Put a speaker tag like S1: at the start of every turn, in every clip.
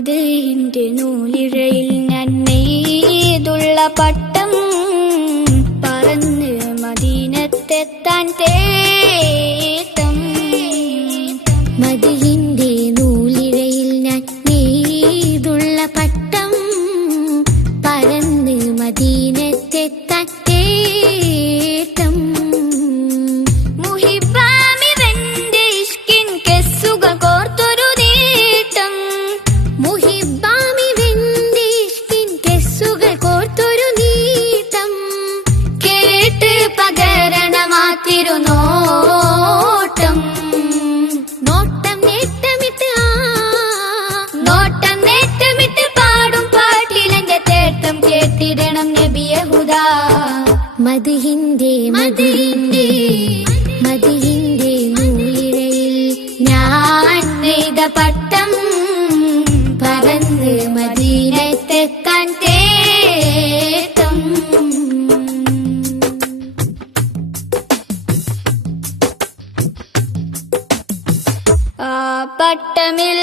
S1: മതിന്റെ നൂലിഴയിൽ ഞാൻ പട്ടം കേട്ടിടണം നബിയഹുദ.
S2: മതിഹിന്റെ മതിഹിന്റെ മതിഹിന്റെ നൂലിഴയിൽ
S1: ഞാൻ നെയ്ത പട്ടം പറന്ന് മദീനത്തെത്താൻ തേട്ടം. ആ പട്ടമിൽ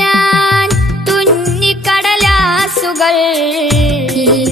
S1: ഞാൻ തുന്നിക്കടലാസുകൾ
S2: ഈ പാട്ട്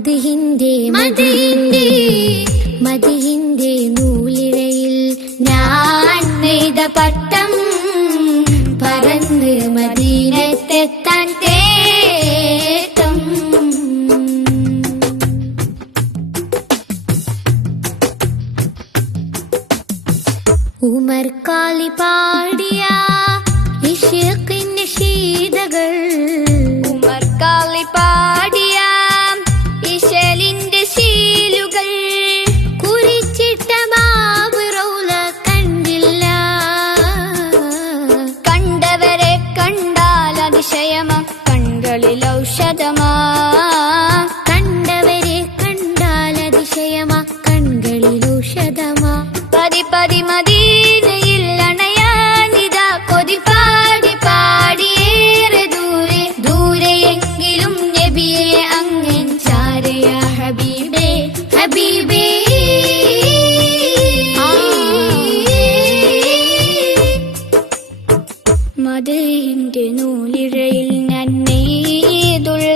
S2: മതിഹിന്റെ മതിഹിന്റെ മതിഹിന്റെ നൂലിഴയിൽ
S1: ഞാൻ നെയ്ത പട്ടം പറന്ന് മദീനത്തെത്താൻ
S2: ഉമർ കാലി പാടിയ ഇഷക്കിന്റെ ശീതകൾ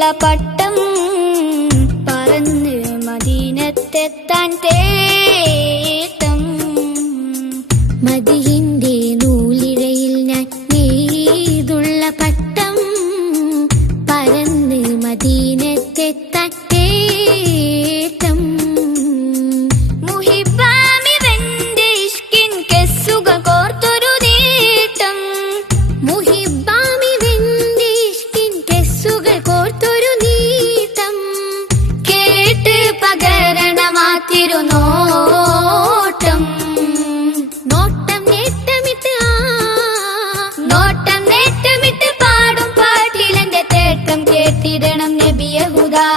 S1: ഉള്ള പട്ടം പറന്ന് മദീനത്തെത്താൻ തേട്ടം. മദീന്റെ होगा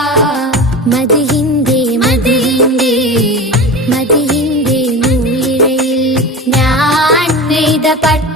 S1: मद ಹಿಂದೆ ಮದ ಹಿಂದೆ ಮದ ಹಿಂದೆ ನೂಯಿರയിൽ ഞാൻ നെയ്തപ്പെട്ട